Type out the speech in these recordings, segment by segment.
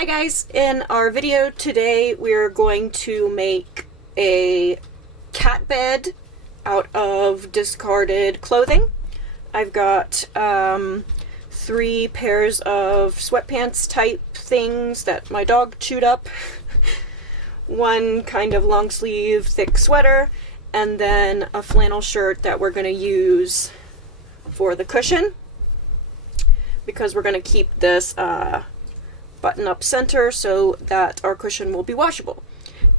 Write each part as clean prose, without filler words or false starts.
Hi guys, in our video today we're going to make a cat bed out of discarded clothing. I've got 3 pairs of sweatpants type things that my dog chewed up, one kind of long sleeve thick sweater, and then a flannel shirt that we're going to use for the cushion because we're going to keep this button up center so that our cushion will be washable.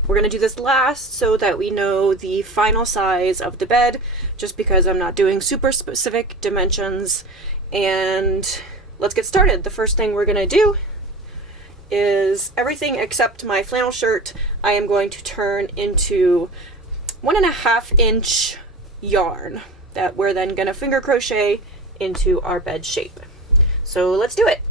We're going to do this last so that we know the final size of the bed, just because I'm not doing super specific dimensions. And let's get started. The first thing we're going to do is everything except my flannel shirt I am going to turn into 1.5 inch yarn that we're then going to finger crochet into our bed shape. So let's do it.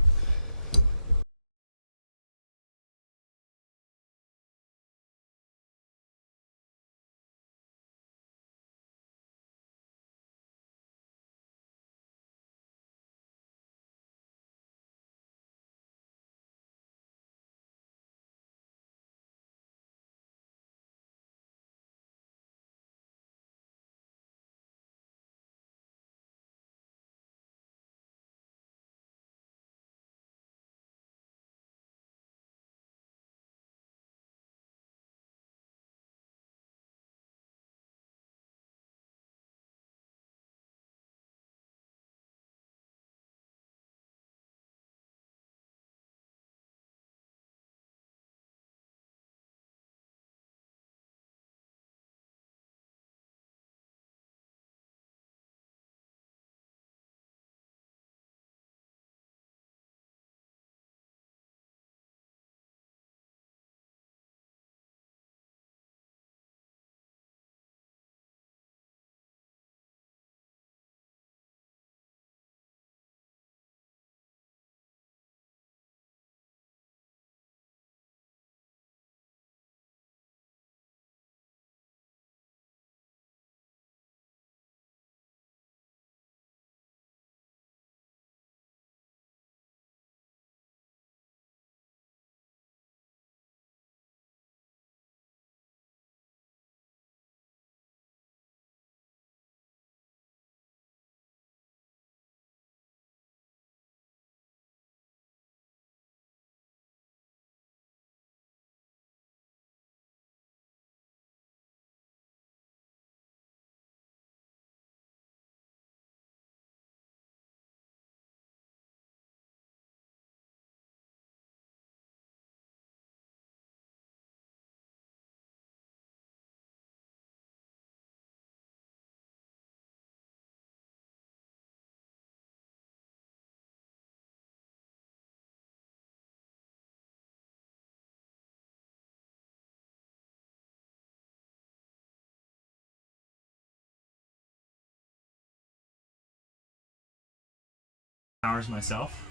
Hours myself.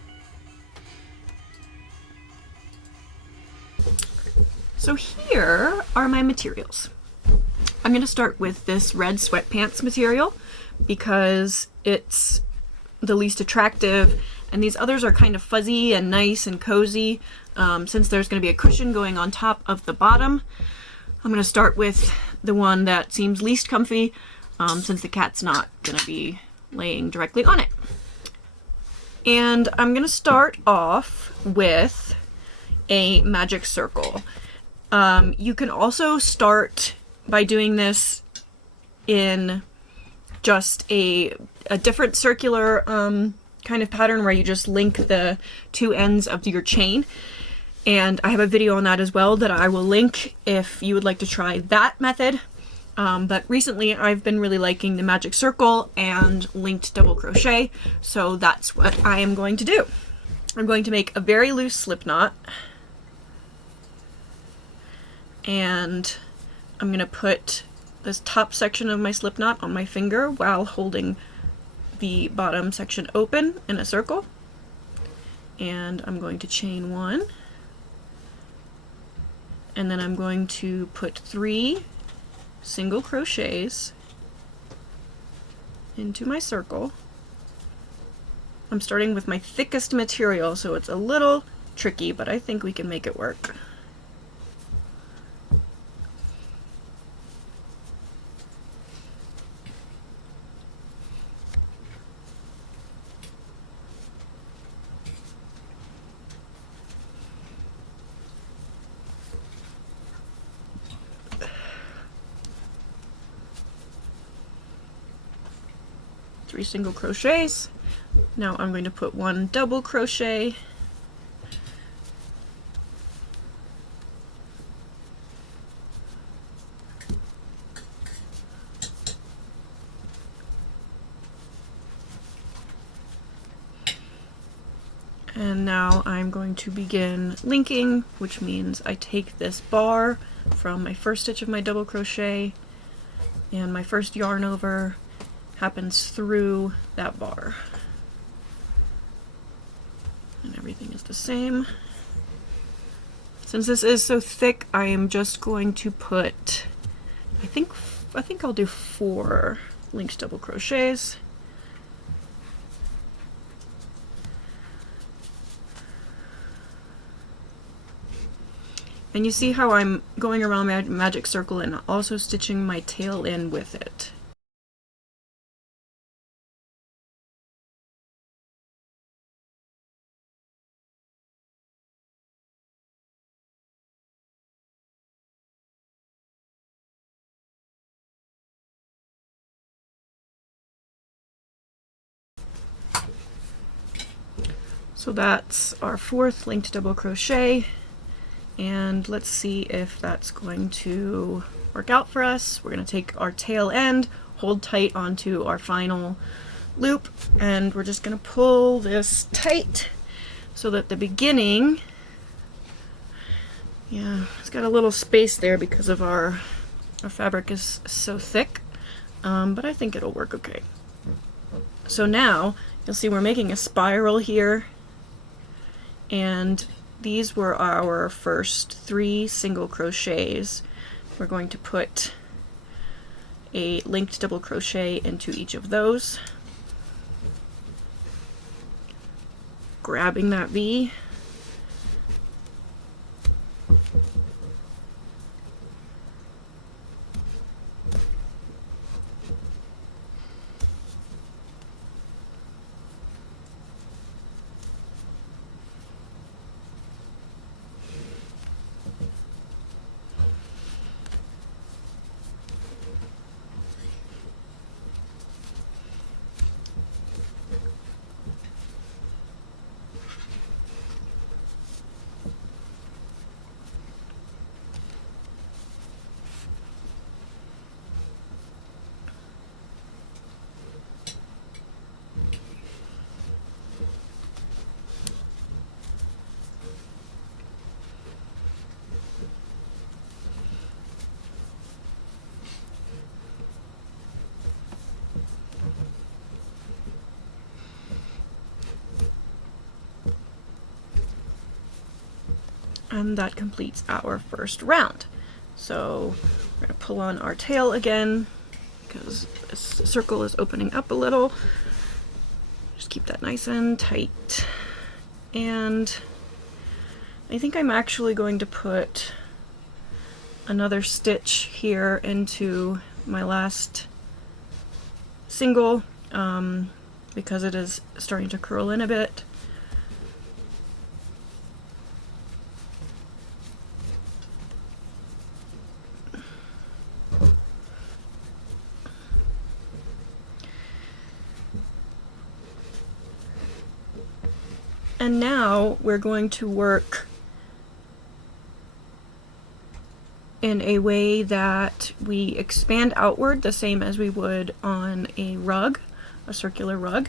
So here are my materials. I'm going to start with this red sweatpants material because it's the least attractive, and these others are kind of fuzzy and nice and cozy. Since there's going to be a cushion going on top of the bottom, I'm going to start with the one that seems least comfy, since the cat's not going to be laying directly on it. And I'm going to start off with a magic circle. You can also start by doing this in just a different circular kind of pattern where you just link the 2 ends of your chain. And I have a video on that as well that I will link if you would like to try that method. But recently I've been really liking the magic circle and linked double crochet, so that's what I am going to do. I'm going to make a very loose slip knot, and I'm going to put this top section of my slip knot on my finger while holding the bottom section open in a circle. And I'm going to chain 1, and then I'm going to put 3 single crochets into my circle. I'm starting with my thickest material, so it's a little tricky, but I think we can make it work. Three single crochets. Now I'm going to put one double crochet, and now I'm going to begin linking, which means I take this bar from my first stitch of my double crochet, and my first yarn over happens through that bar. And everything is the same. Since this is so thick, I am just going to put, I think I'll do 4 linked double crochets. And you see how I'm going around my magic circle and also stitching my tail in with it. So that's our 4th linked double crochet, and let's see if that's going to work out for us. We're going to take our tail end, hold tight onto our final loop, and we're just going to pull this tight so that the beginning, yeah, it's got a little space there because of our fabric is so thick, but I think it'll work okay. So now you'll see we're making a spiral here, and these were our first 3 single crochets. We're going to put a linked double crochet into each of those, grabbing that V, and that completes our first round. So we're going to pull on our tail again because this circle is opening up a little. Just keep that nice and tight. And I think I'm actually going to put another stitch here into my last single because it is starting to curl in a bit. And now we're going to work in a way that we expand outward the same as we would on a rug, a circular rug.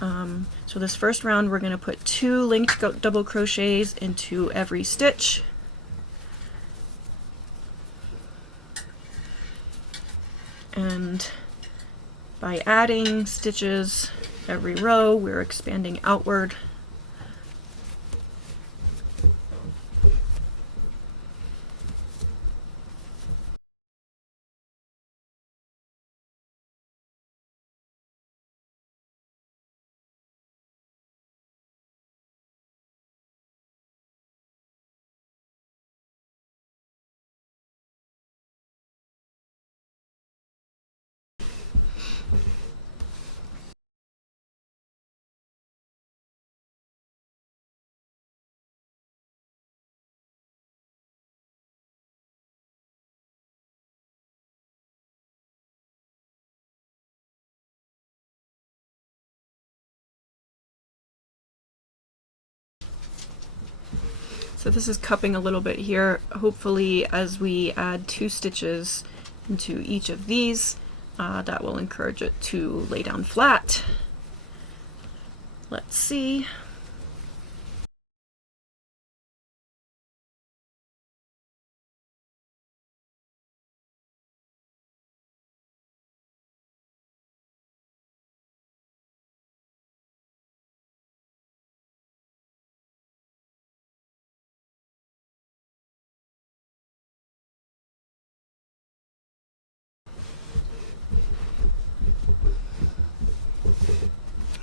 So this first round we're going to put 2 linked double crochets into every stitch. And by adding stitches every row, we're expanding outward. So this is cupping a little bit here. Hopefully as we add 2 stitches into each of these, that will encourage it to lay down flat. Let's see.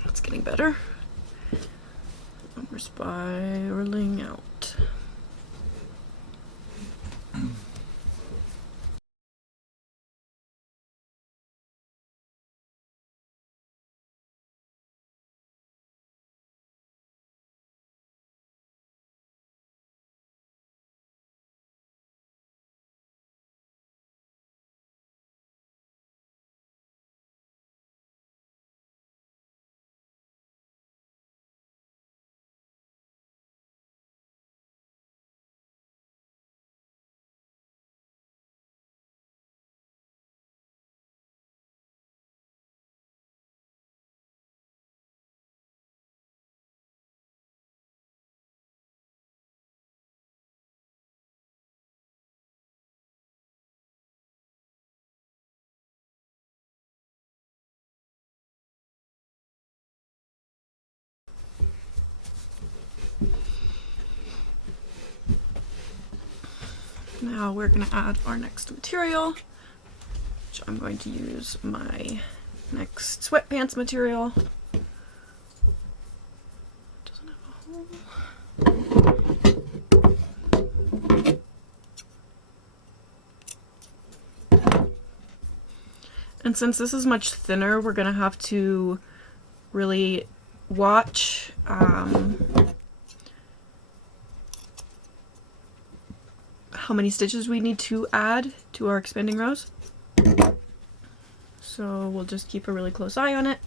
It's getting better. We're spiraling out. Now we're going to add our next material, which I'm going to use my next sweatpants material. Doesn't have a hole. And since this is much thinner, we're going to have to really watch how many stitches we need to add to our expanding rows. So we'll just keep a really close eye on it.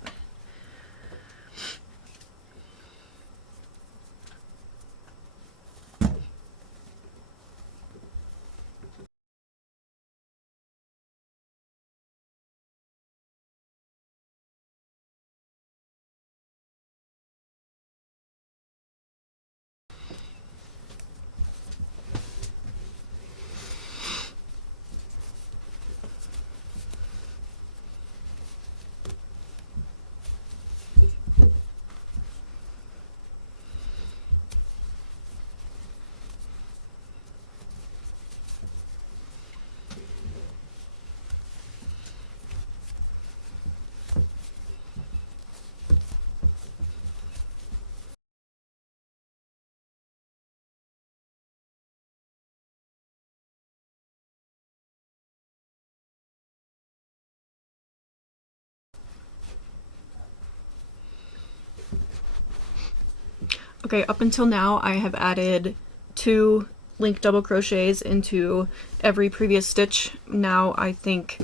Okay, up until now I have added 2 link double crochets into every previous stitch. Now I think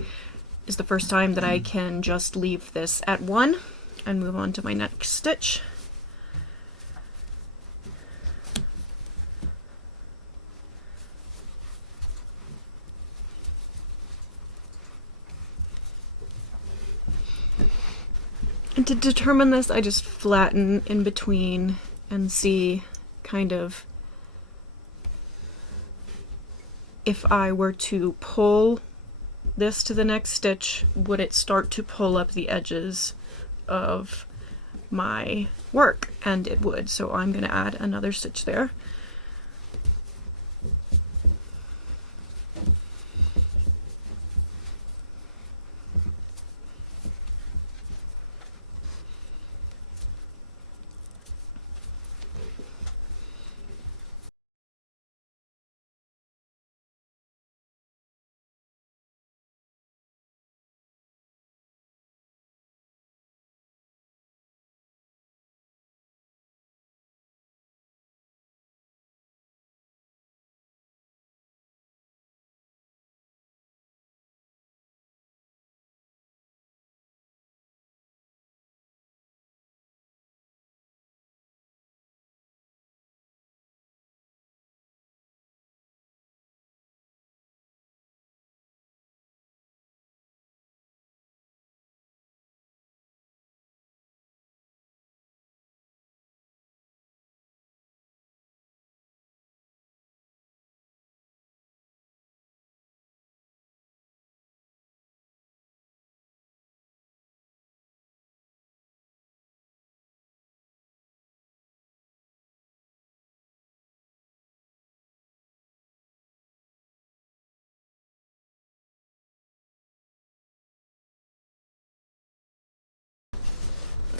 is the first time that I can just leave this at 1 and move on to my next stitch. And to determine this, I just flatten in between and see kind of if I were to pull this to the next stitch, would it start to pull up the edges of my work? And it would, so I'm going to add another stitch there.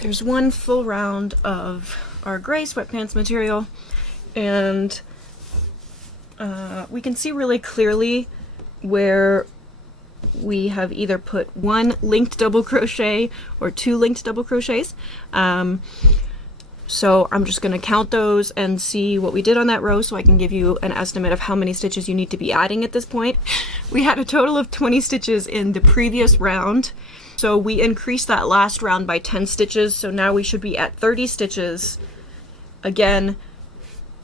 there's one full round of our gray sweatpants material, and we can see really clearly where we have either put one linked double crochet or two linked double crochets. So I'm just going to count those and see what we did on that row so I can give you an estimate of how many stitches you need to be adding at this point. We had a total of 20 stitches in the previous round, so we increased that last round by 10 stitches, so now we should be at 30 stitches. Again,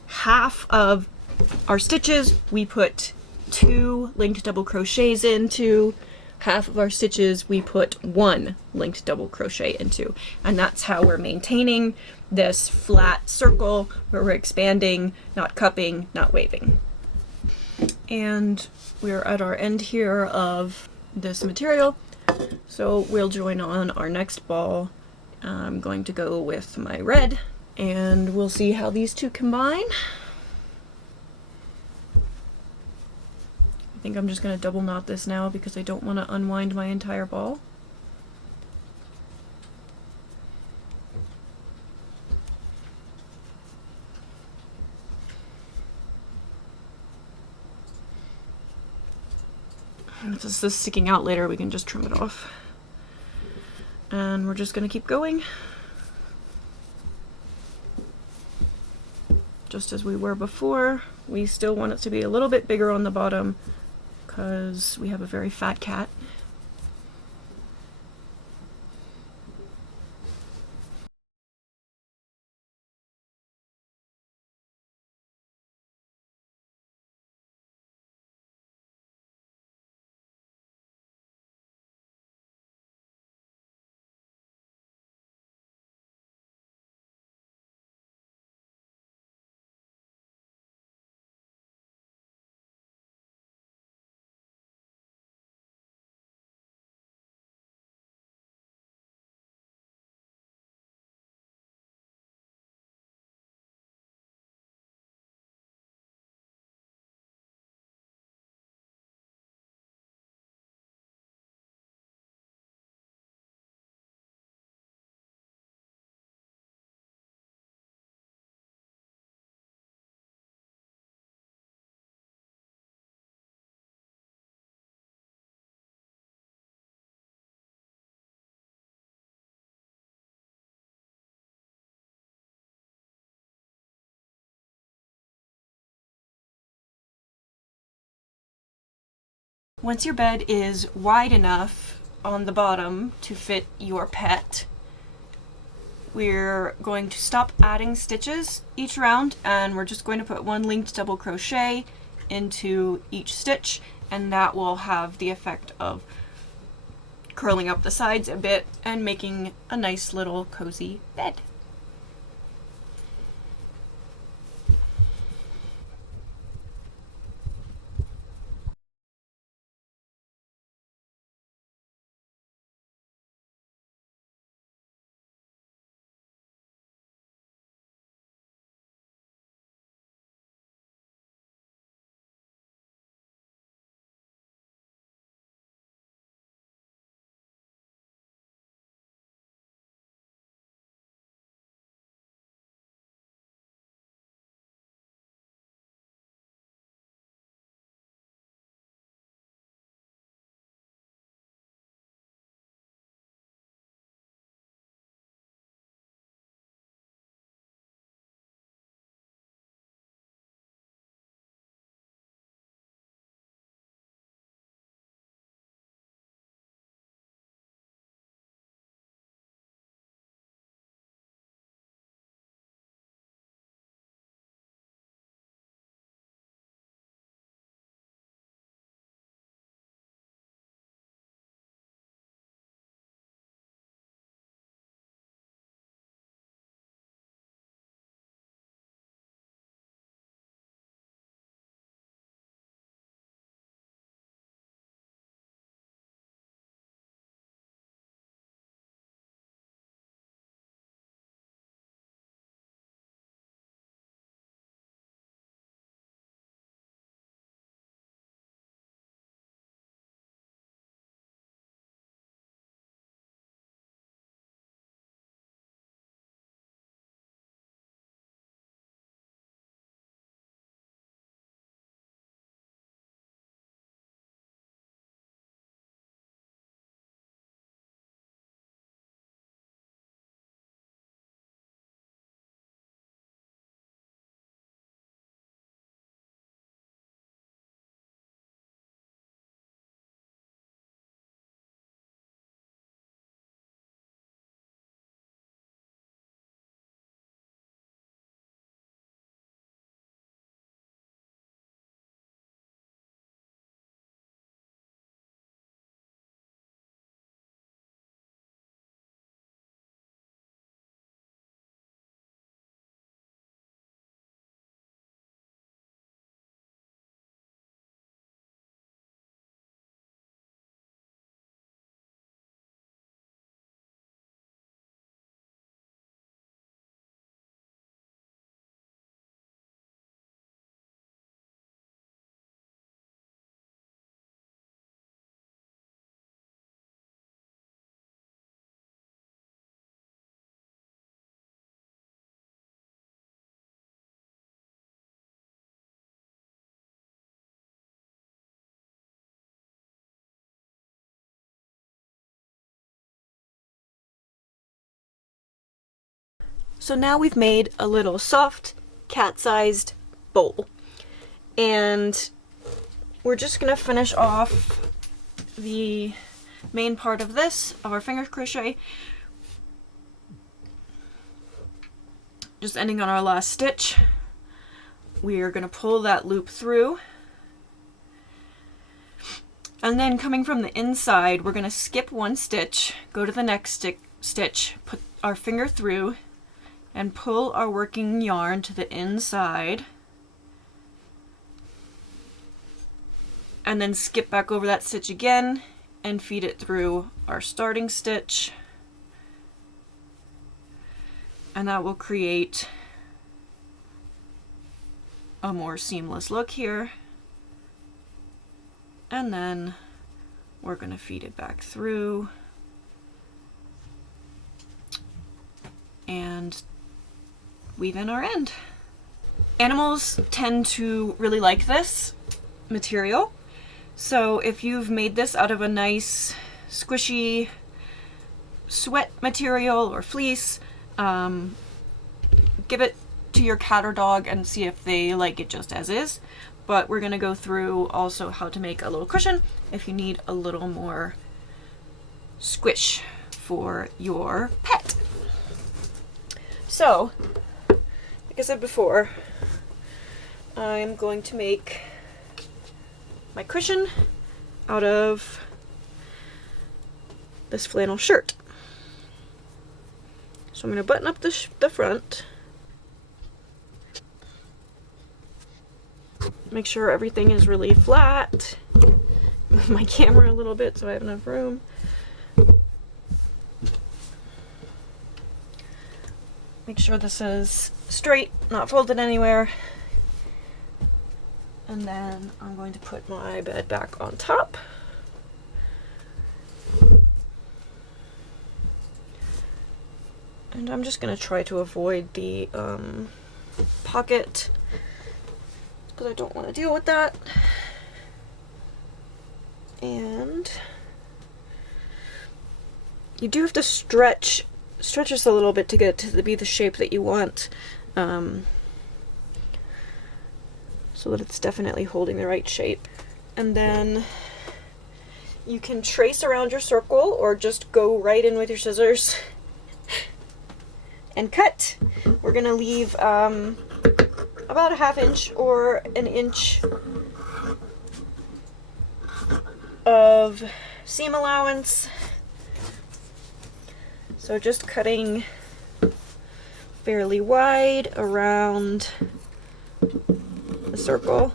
half of our stitches we put two linked double crochets into, half of our stitches we put one linked double crochet into, and that's how we're maintaining this flat circle where we're expanding, not cupping, not waving. And we're at our end here of this material, so we'll join on our next ball. I'm going to go with my red, and we'll see how these two combine. I think I'm just going to double knot this now because I don't want to unwind my entire ball. If this is sticking out later, we can just trim it off. And we're just going to keep going, just as we were before. We still want it to be a little bit bigger on the bottom because we have a very fat cat. Once your bed is wide enough on the bottom to fit your pet, we're going to stop adding stitches each round, and we're just going to put one linked double crochet into each stitch, and that will have the effect of curling up the sides a bit and making a nice little cozy bed. So now we've made a little soft cat-sized bowl, and we're just gonna finish off the main part of this, of our finger crochet, just ending on our last stitch. We're gonna pull that loop through, and then coming from the inside, we're gonna skip one stitch, go to the next stitch, put our finger through, and pull our working yarn to the inside, and then skip back over that stitch again and feed it through our starting stitch, and that will create a more seamless look here. And then we're going to feed it back through and weave in our end. Animals tend to really like this material, so if you've made this out of a nice squishy sweat material or fleece, give it to your cat or dog and see if they like it just as is. But we're gonna go through also how to make a little cushion if you need a little more squish for your pet. So, like I said before, I'm going to make my cushion out of this flannel shirt. So I'm going to button up the front, make sure everything is really flat, move my camera a little bit so I have enough room. Make sure this is straight, not folded anywhere. And then I'm going to put my bed back on top. And I'm just going to try to avoid the pocket, because I don't want to deal with that. And you do have to stretch this a little bit to get it to be the shape that you want, so that it's definitely holding the right shape. And then you can trace around your circle or just go right in with your scissors and cut. We're gonna leave about a ½ inch or an inch of seam allowance. So just cutting fairly wide around the circle,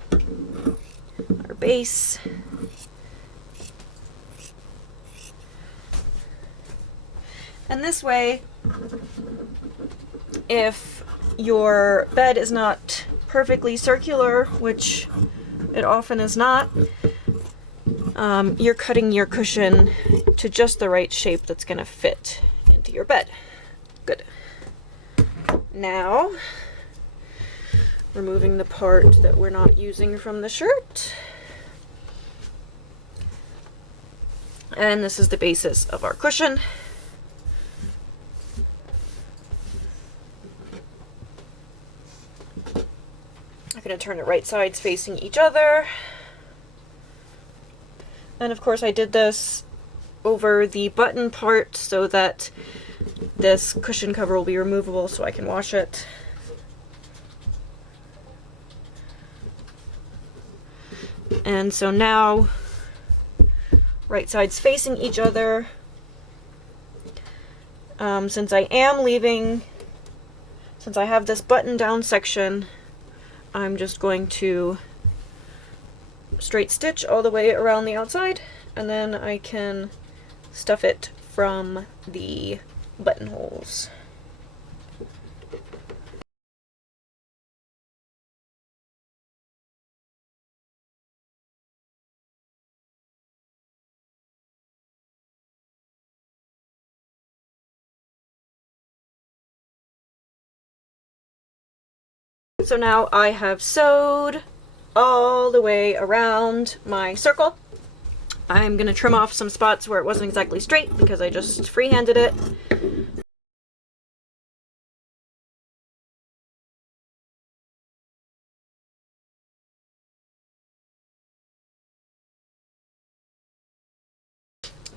our base. And this way, if your bed is not perfectly circular, which it often is not, you're cutting your cushion to just the right shape that's going to fit into your bed. Good. Now, removing the part that we're not using from the shirt. And this is the basis of our cushion. I'm going to turn it right sides facing each other. And of course I did this over the button part so that this cushion cover will be removable so I can wash it. And so now, right sides facing each other. Since I have this button down section, I'm just going to straight stitch all the way around the outside, and then I can stuff it from the buttonholes. So now I have sewed all the way around my circle. I'm going to trim off some spots where it wasn't exactly straight because I just freehanded it.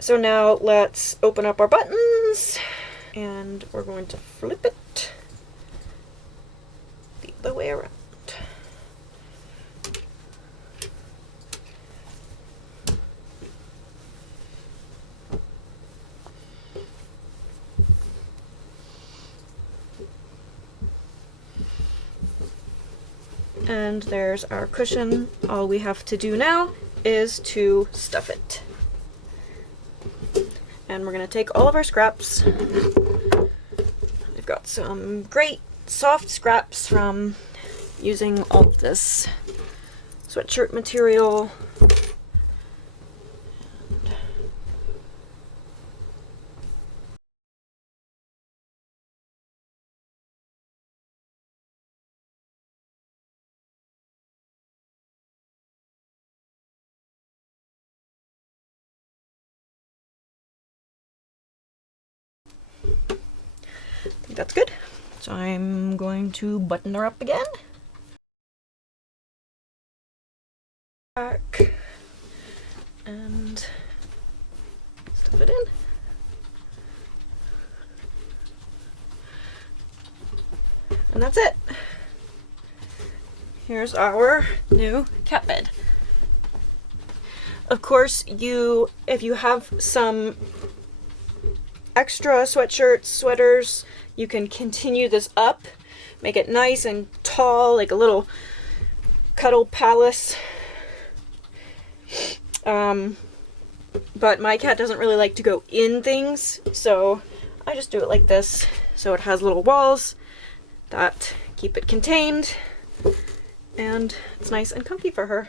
So now let's open up our buttons, and we're going to flip it the other way around. And there's our cushion. All we have to do now is to stuff it. And we're gonna take all of our scraps. We've got some great soft scraps from using all of this sweatshirt material. I think that's good. So I'm going to button her up again. Back and stuff it in. And that's it. Here's our new cat bed. Of course, if you have some extra sweatshirts, sweaters, you can continue this up, make it nice and tall, like a little cuddle palace. But my cat doesn't really like to go in things, so I just do it like this. So it has little walls that keep it contained, and it's nice and comfy for her.